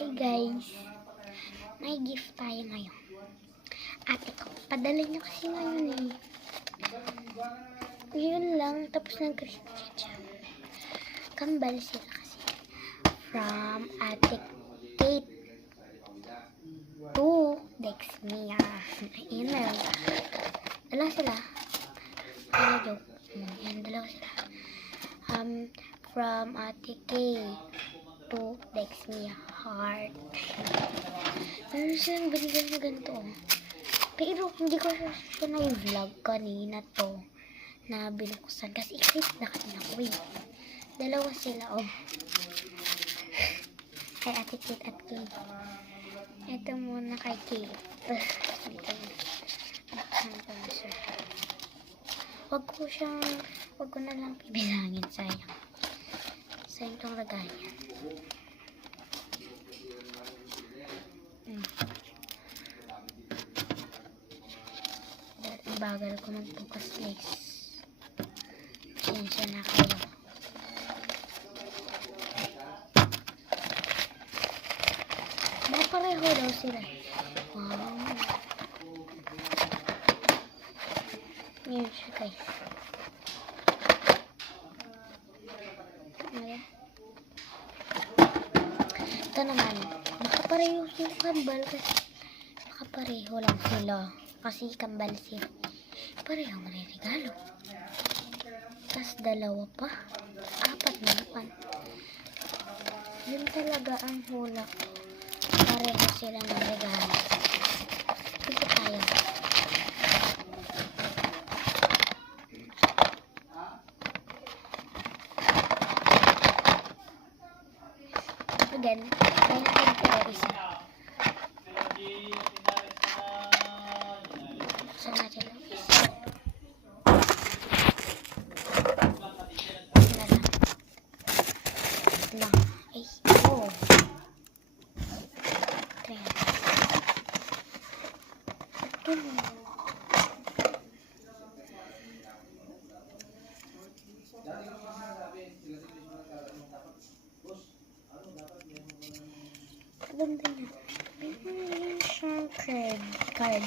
Hi guys, may gift tayo ngayon. Ate ko, padala niya kasi ngayon eh. Yun lang, tapos nag-gift siya. Kambal sila kasi. From Ate Kate to Dexmia. Ayun na yun. Dalawa sila. Ano joke? Yan, dalawa sila. From Ate Kate to Dexmia heart. Meron siyang binigyan na ganito. Pero hindi ko siya na-vlog kanina to na binuksan kasi i-clip na kanina ko eh. Dalawa sila kay Ate Kate at Kate. Ito muna kay Kate. Dito na siya. Wag ko na lang bibilangin, sayang. Sayang tong lagayan. Bagal ko magbukas guys. Pasensya na kayo. Baka pareho daw sila. Wow. Yun siya guys. Ito naman. Nakapareho yung kambal kasi nakapareho lang sila. Kasi kambal sila. Pareho manirigalo. Tapos dalawa pa. 4 na naman. Yun talaga ang hula ko. Pareho sila ng regalo. Dito tayo. Again, kaya natin ito isa. Saan natin ito isa? Ay, oh. Try. Ito. Ganda niya. May siyang card.